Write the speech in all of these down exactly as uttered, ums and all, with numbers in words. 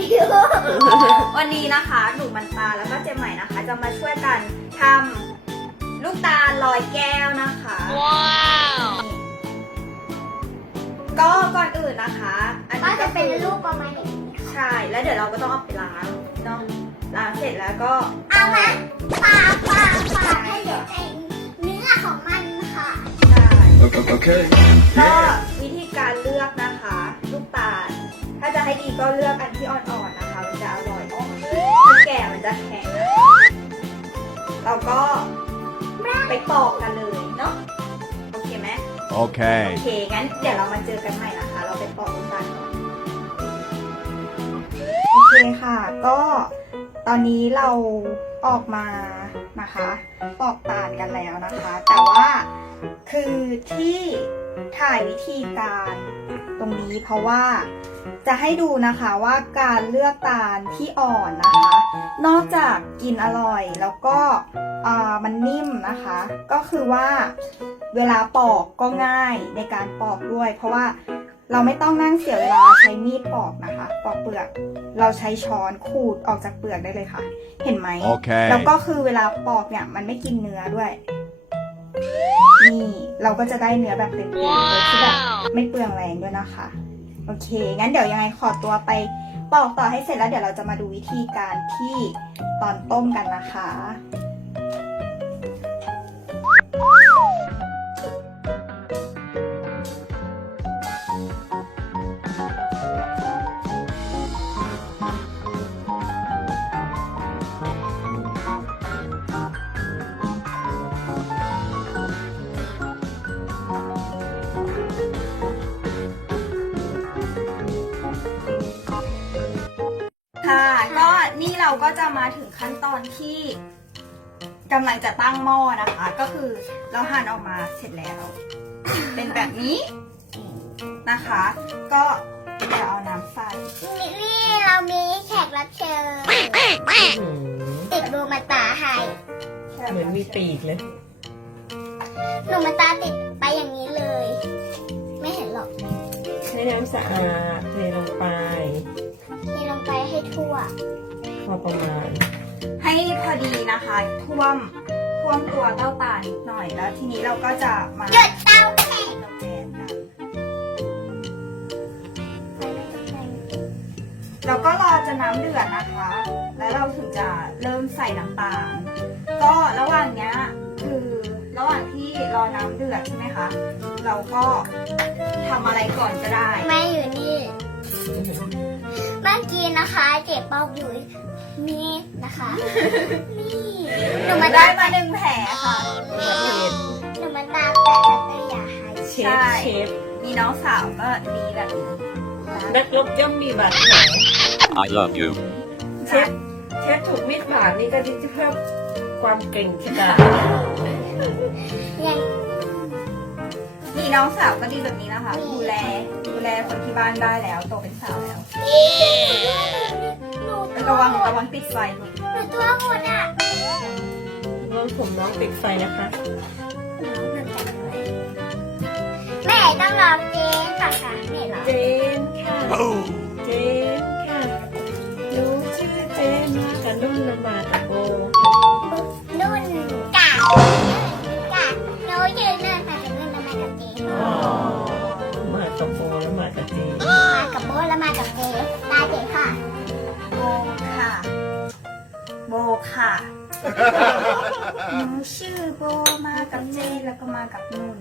วันนี้นะคะหนูมันตาแล้วก็เจมใหม่นะคะ จะมาช่วยกันทำลูกตาลลอยแก้วนะคะว้าวก็ก่อนอื่นนะคะอันก็นี้จะก็เป็นคือรูปประมาณอย่างนี้ใช่แล้วเดี๋ยวเราก็ต้องเอาไปล้างเนาะล้างเสร็จแล้วก็เอามาปาปาปาให้เหลือแต่เนื้อของมันค่ะใช่ Okay. ก็วิธีการเลือกนะคะ ลูกตาล ถ้าจะให้ดีก็เลือกอันที่อ่อนๆนะคะ มันจะอร่อยถ้าแก่มันจะแข็งเราก็ไปปอกกันเลยเนาะโอเคไหม โอ Okay. เคงั้นเดี๋ยวเรามาเจอกันใหม่นะคะ เราไปปอกลูกตาลก่อนโอเคค่ะ ก็ตอนนี้เราออกมานะคะปอกตาลกันแล้วนะคะ แต่ว่าคือที่ถ่ายวิธีการตรงนี้เพราะว่าจะให้ดูนะคะว่าการเลือกตาลที่อ่อนนะคะ นอกจากกินอร่อยแล้วก็อ่ามันนิ่มนะคะ ก็คือว่าเวลาปอกก็ง่ายในการปอกด้วย เพราะว่าเราไม่ต้องนั่งเสียเวลาใช้มีดปอกนะคะ ปอกเปลือกเราใช้ช้อนขูดออกจากเปลือกได้เลยค่ะ เห็นไหมโอเคแล้วก็คือเวลาปอกเนี่ยมันไม่กินเนื้อด้วย นี่เราก็จะได้เนื้อแบบเต็มๆเลยที่แบบไม่เปลืองแรงด้วยนะคะ โอเค งั้นเดี๋ยวยังไงขอตัวไปปอกต่อให้เสร็จแล้วเดี๋ยวเราจะมาดูวิธีการที่ตอนต้มกันนะคะ ค่ะก็นี่เราก็จะมาถึงขั้นตอนที่กำลังจะตั้งหม้อนะคะ ก็คือเราหั่นออกมาเสร็จแล้ว เป็นแบบนี้นะคะ ก็จะเอาน้ำใส่นี่นี่เรามีแขกรับเชิญติดรูมาตาให้เหมือนมีปีกเลยหนูมาตาติดไปอย่างนี้เลย ไม่เห็นหรอกใช้น้ำสะอาดเทลงไปเทลงไปให้ทั่วพอประมาณให้พอดีนะคะท่วมท่วมตัวเต้าตาลนิดหน่อยแล้วทีนี้เราก็จะมาหยุดเตาแข็งเราแกนกันเราก็รอจนน้ำเดือดนะคะ แล้วเราถึงจะเริ่มใส่น้ำตาล ก็ระหว่างเนี้ยคือระหว่างที่รอน้ำเดือดใช่ไหมคะ เราก็ทำอะไรก่อนก็ได้แม่อยู่นี่ เมื่อกี้นะคะเจ็บเป้าอยู่นี่นะคะ นี่หนูมาได้ตามาหนึ่งแผลค่ะอุบัติเหตุหนูมาตาแปะแตยาให้เชใช่ฟเชฟมีน้องสาวก็ดีแบบนี้นักรบย่อมมีบาดแผล I love you. เชฟเชฟถูกมีดบาดนี่ก็จะเพิ่มความเก่งชะกาจยังมีน้องสาวก็ดีแบบนี้นะคะ ดูแลดูแลคนที่บ้านได้แล้วโตเป็นสาวแล้วหนูระวังระวังติดไฟลูกหนูตัวหมดอ่ะรวมผมน้องติดไฟนะคะแม่ต้องรอเจ๊ก่อนค่ะแม่รอเจนค่ะ เจนค่ะหนูชื่อเจนมากับนุ่นนมากับโบนุ่นกะกะหนูยืนนั่นค่ะกับนุ่นแล้วมากับเจ๊มากับโบแล้วมากับเจนมากับโบ๊ทแล้วมากับเจ๊ตาเจ๊ค่ะโบค่ะ โบค่ะหนูชื่อโบมากับเจนแล้วก็มากับนุ่น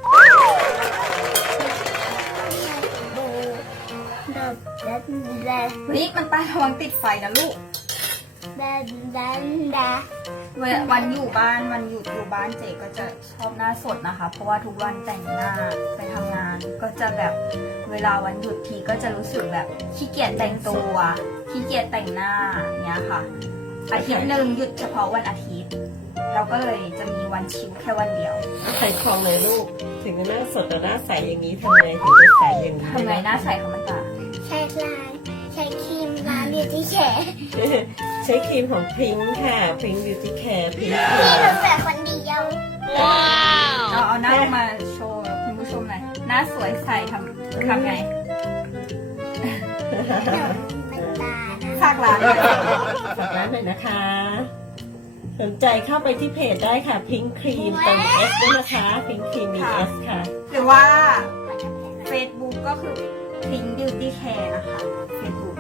โบ๊ทเดินเดินเดินนี่มันไประวังติดไฟนะลูกเดินเดินเดินเวลาวันอยู่บ้านวันหยุดอยู่บ้านเจก็จะชอบหน้าสดนะคะ เพราะว่าทุกวันแต่งหน้าไปทำงาน ก็จะแบบเวลาวันหยุดทีก็จะรู้สึกแบบขี้เกียจแต่งตัวขี้เกียจแต่งหน้าเนี้ยค่ะ อาทิตย์หนึ่งหยุดเฉพาะวันอาทิตย์ เราก็เลยจะมีวันชิลแค่วันเดียวใส่ของเลยลูก ถึงจะหน้าสดแต่หน้าใสอย่างนี้ทำไงถึงจะใสอย่างนี้ทำไงหน้าใสของมันตาใช้ลายใช้ครีมล้างอยู่ที่แขนใช้ครีมของพริงค่ะพริงบิวตี้แคร์พริงพี่หนูเสือคนเดียวเอาเอาหน้ามาโชว์คุณผู้ชมหน่อยหน้าสวยใสทำทำไงหนูมันตาหน้าฝากร้านเลยฝากร้านหน่อยนะคะ สนใจเข้าไปที่เพจได้ค่ะ Pink Cream เติม S ด้วยนะคะ Pink Cream มี S ค่ะหรือว่า Facebook ก็คือ Pink Beauty Care นะคะ Facebook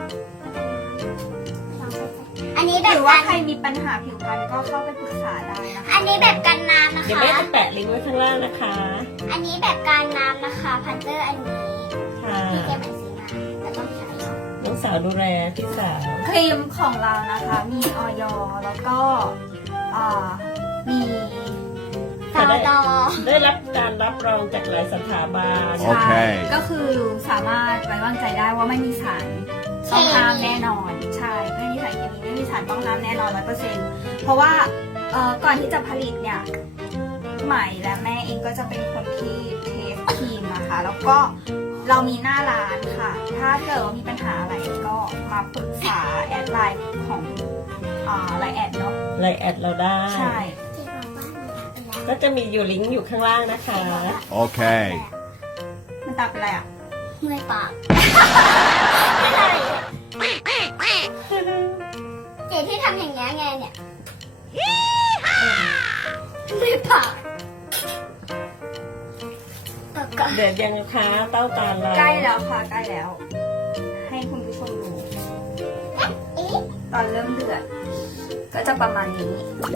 อันนี้แบหบรือว่ากันใครมีปัญหาผิวพรรณก็เข้าไปปรึกษาได้นะคะอันนี้แบบกันน้ำนะเดี๋ยวคะแม่จะแปะลิงก์ไว้ข้างล่างนะคะอันนี้แบบการน้ำนะคะพันเตอร์อันนี้ค่ะที่แกใหม่ซื้อมาแต่ต้องใช้น้องสาวดูแลพี่สาวครีมของเรานะคะมีออยแล้วก็อ่ามีซาวดอได้รับการรับรองจากหลายสถาบันโอเคก็คือสามารถไว้วางใจได้ว่าไม่มีสารต้องห้ามแน่นอน ใช่ไม่มีสารเคมีไม่มีสารต้องห้ามแน่นอนร้อยเปอร์เซ็นต์เพราะว่าเอ่อก่อนที่จะผลิตเนี่ยใหม่และแม่เองก็จะเป็นคนที่เทสครีมนะคะแล้วก็เรามีหน้าร้านค่ะ ถ้าเกิดว่ามีปัญหาอะไรก็มาปรึกษาแอดไลน์ของอ่าไลน์แอดเนาะไลน์แอดเราได้ใช่ที่บอกว่ามันเป็นแล้วก็จะมีอยู่ลิงก์อยู่ข้างล่างนะคะ Okay. มันตาเป็นไรอ่ะเมื่อยปากอะไรเจ๊ที่ทำอย่างเงี้ยไงเนี่ยเมื่อยปากแล้วก็เดือดยังคะเต้าตาลเราใกล้แล้วค่ะใกล้แล้ว ให้คุณผู้ชมดูเอ๊ะตอนเริ่มเดือดก็จะประมาณนี้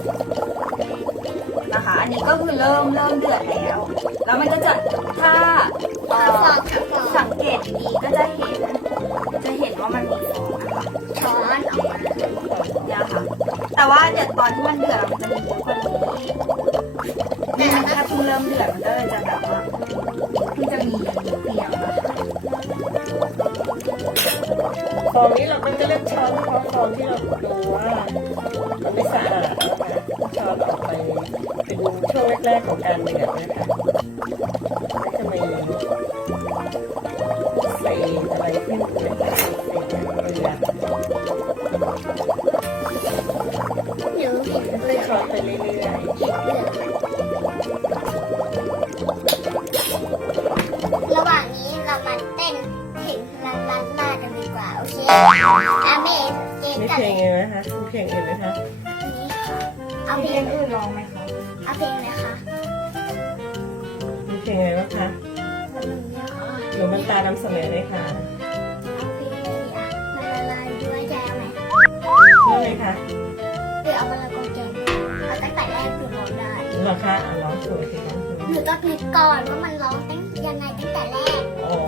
นะคะ อันนี้ก็คือเริ่มเริ่มเดือดแล้ว แล้วมันก็จะถ้าเอ่ฟอองค่ะฟองสังเกตดีๆก็จะเห็น จะเห็นว่ามันมีฟองนะคะช้อนออกมาเนี่ยค่ะ แต่ว่าเดี๋ยวตอนที่มันเดือดมันจะมีเยอะกว่านี้นี่มันแค่เพิ่งเริ่มเดือดมันก็เลยจะแบบว่าเพิ่งจะมีเปียกนะคะฟองนี้เราก็จะเลือกช้อนเฉพาะฟองที่เราดูว่ามันไม่สะอาดนะคะช้อนออกไปเป็นช่วงแรกๆของการเดือดนะคะก็จะมีเศษอะไรขึ้นนะคะเศษเกลือหนูเห็นค่อยๆช้อนไปเรื่อยเห็นเลือดระหว่างนี้เรามาเต้นเพลงลันลันลากันดีกว่า โอเคอาเมนเกๆมมีกันเพลงเลยไงนะคะมีเพลงอื่นไหมคะนี้ค่ะเอามีเพเพลลงงอื่นลองไหมคะเอาเพลงเลยค่ะมีเพลงอะไรบ้างคะแล้วมึงเนี่ยค่ะหนูมันตานำเสนอเลยค่ะเอาเพลงเลยอ่ะมาละลายด้วยใจเอาไหมนี่เลยค่ะหรือเอามาละกอเกงเอาตั้งแต่แรกคือร้องได้เหรอคะอ่ะร้องสวยสิร้องสวยหนูต้องนึกก่อนว่ามันร้องตั้งยังไงตั้งแต่แรกอ๋อ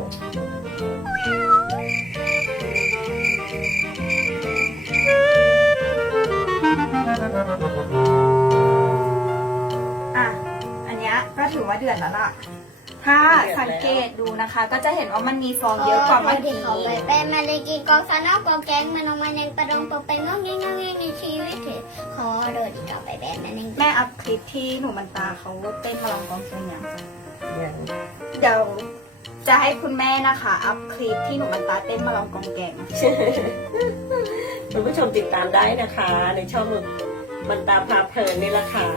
อ่ะ อันเนี้ยก็ถือว่าเดือดแล้วล่ะ ถ้าสังเกตดูนะคะ ก็จะเห็นว่ามันมีฟองเยอะกว่าเมื่อกี้เขาไปเป็นมาเลยกินกองซานอกกองแกงมันออกมายังประดงปะเป็นงงงี้งงงี้ในชีวิตเถอะขอเดินต่อไปแบบนั้นเองแม่อัพคลิปที่หนูมันตาเขาเต้นมาลองกองทรงอย่างอย่างเดี๋ยวจะให้คุณแม่นะคะ อัพคลิปที่หนูมันตาเต้นมาลองกองแกงคุณผู้ชมติดตามได้นะคะ ในช่องมันตามพาเพลินนี่แหละค่ะ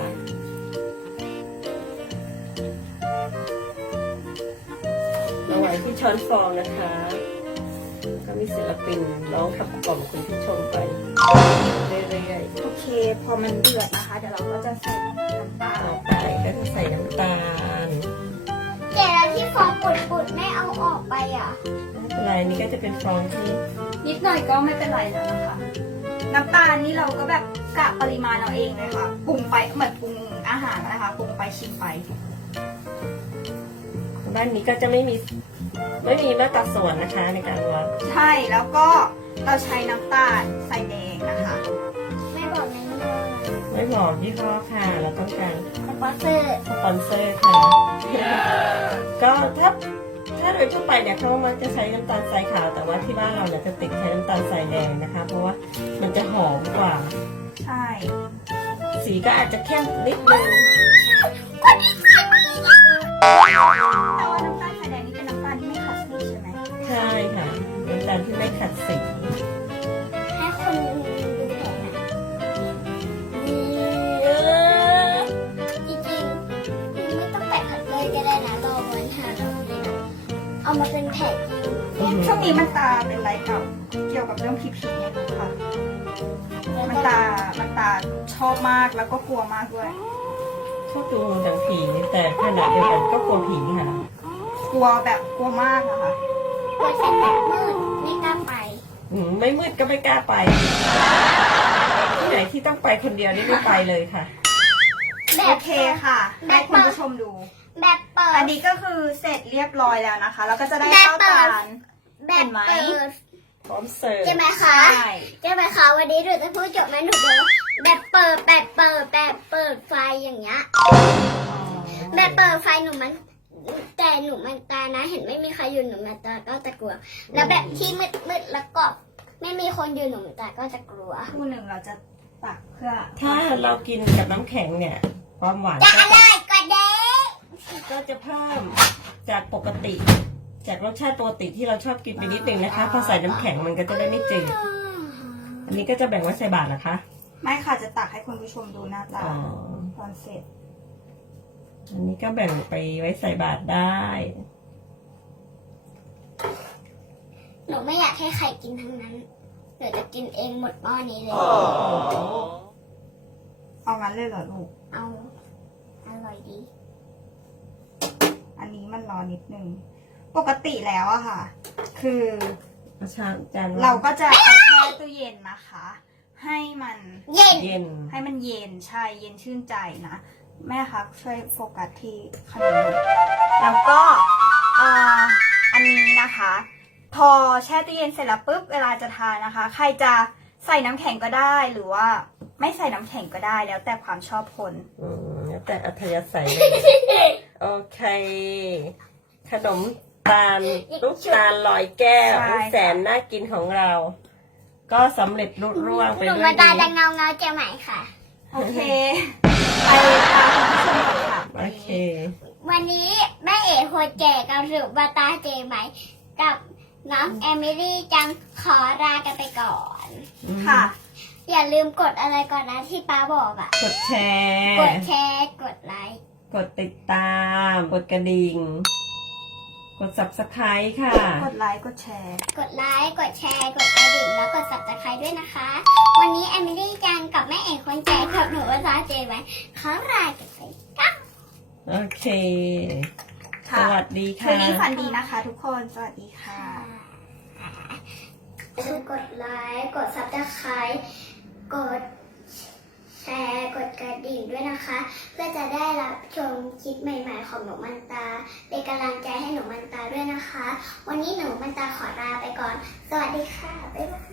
ระหว่างที่ช้อนฟองนะคะ ก็มีศิลปินร้องขับกล่อมคุณผู้ชมไปเรื่อยโอเค พอมันเดือดนะคะ เดี๋ยวเราก็จะใส่น้ำตาๆลต่อไปก็จะใส่น้ำตาลเดี๋ยวที่ฟองปุดปุดๆไม่เอาออกไปอ่ะไม่เป็นไรนี่ก็จะเป็นฟองที่นิดหน่อยก็ไม่เป็นไรแล้วนะคะ น้ำตาลนี่เราก็แบบกะปริมาณเอาเองเลยค่ะ ปรุงไปเหมือนปรุงอาหารนะคะ ปรุงไปชิมไปบ้านนี้ก็จะไม่มีไม่มีมาตราส่วนนะคะในการวัดใช่ แล้วก็เราใช้น้ำตาลใส่แดงนะคะไม่บอกในนี้ไม่บอกยี่ห้อค่ะ เราต้องการสปอนเซอร์สปอนเซอร์ค่ะ ก็ถ้าถ้าโดยทั่วไปเนี่ยเขามักจะใช้น้ำตาลทรายขาว แต่ว่าที่บ้านเราเนี่ยจะติดใช้น้ำตาลทรายแดงนะคะ เพราะว่ามันจะหอมกว่าใช่สีก็อาจจะเข้มนิดนึงแต่ว่าน้ำตาลใส่แดงนี่เป็นน้ำตาลที่ไม่ขัดสีใช่ไหมใช่ค่ะน้ำตาลที่ไม่ขัดสีให้คนดูแผลนะจริงๆไม่ต้องแปะขัดเลยก็ได้นะรอวันหาเราเลยนะเอามาเป็นแผลจริงโอ้ช่วงนี้มันตาเป็นไรกับเกี่ยวกับเรื่องผีผีเนี่ยค่ะมันตามันตาชอบมากแล้วก็กลัวมากด้วยชอบดูหนังผีแต่ขณะเดียวกันก็กลัวผีค่ะกลัวแบบกลัวมากอะค่ะกดเสร็จแบบมืดไม่กล้าไปอืมไม่มืดก็ไม่กล้าไป ที่ไหนที่ต้องไปคนเดียวนี่ไม่ไปเลยค่ะแบโอบ เคค่ะให้คุณผู้ชมดูแบบเปิดอันนี้ก็คือเสร็จเรียบร้อยแล้วนะคะ แล้วก็จะได้แบบข้าวเปิตาดลแบเห็บนไหมเปิดพร้อมเสิร์ฟใช่ไหมคะใช่ใช่ไหมคะวันนี้หนูจะพูดจบไหมหนูบอกว่าแบบเปิดแบบเปิดแบบเปิดไฟอย่างเงี้ยแบบเปิดไฟหนูมัน แต่หนูมันตานะ เห็นไม่มีใครอยู่หนูมันตาก็จะกลัว แล้วแบบที่มืดมืดๆแล้วก็ไม่มีคนอยู่หนูมันตาก็จะกลัวคู่หนึ่งเราจะตักเพื่อถ้าเรากินกับน้ำแข็งเนี่ย ความหวานจะก็อะไรก็ได้ก็จะเพิ่มจากปกติ จากรสชาติปกติที่เราชอบกินไปนิดนึงนะคะ พอใส่น้ำแข็งมันก็จะได้ไม่จืด อันนี้ก็จะแบ่งไว้ใส่บาตรนะคะไม่ค่ะจะตักให้คุณผู้ชมดูหน้าตาอ๋อตอนเสร็จอันนี้ก็แบ่งไปไว้ใส่บาตรได้หนูไม่อยากให้ใครกินทั้งนั้นหนูจะกินเองหมดหม้อนี้เลยเอางั้นเลยเหรอลูกเอาอร่อยดีอันนี้มันรอนิดนึง ปกติแล้วอะค่ะ คืออาชาจานเราก็จะเอาแช่ตู้เย็นนะคะ ให้มันเย็นเย็นให้มันเย็นใช่เย็นชื่นใจนะ แม่คะช่วยโฟกัสที่ขนมหน่อยแล้วก็อ่าอันนี้นะคะ พอแช่ตู้เย็นเสร็จแล้วปุ๊บเวลาจะทานนะคะ ใครจะใส่น้ำแข็งก็ได้หรือว่าไม่ใส่น้ำแข็งก็ได้แล้วแต่ความชอบคนอืมแล้วแต่อัธยาศัยเลยโอเค ขนมตาลลูกตาลลอยแก้วใช่ค่ะแสนน่ากินของเรา ก็สำเร็จลุล่วงไปหนูด้วมาย ตาดีจะเงาเงาๆจะไหมค่ะโอเคไปตามคุณผู้ชมก่อนค่ะโอเควันนี้แม่เอ๋โคแก่กับหนูมาตาเจไหม กับน้องเอมิลี่จังขอลากันไปก่อนค่ะอย่าลืมกดอะไรก่อนนะที่ป้าบอกอะกดแชร์กดแชร์กดไลค์กดติดตาม กดกระดิ่ง กด subscribe ค่ะกดไลค์กดแชร์กดไลค์กดแชร์กดกระดิ่งแล้วกด subscribe ด้วยนะคะ วันนี้เอมิลี่จังกับแม่เอ๋คนแก่กับหนูมาตาเจไหมขอลากันไปก่อนโอเค สค่ะวัสดีค่ะคืนนี้ฝันดีนะคะ ทุกคน สวัสดีค่ะคือกดไลค์กด subscribe กดแชร์กดกระดิ่งด้วยนะคะ เพื่อจะได้รับชมคลิปใหม่ๆของหนูมันตา เป็นกำลังใจให้หนูมันตาด้วยนะคะ วันนี้หนูมันตาขอลาไปก่อน สวัสดีค่ะ บ๊ายบาย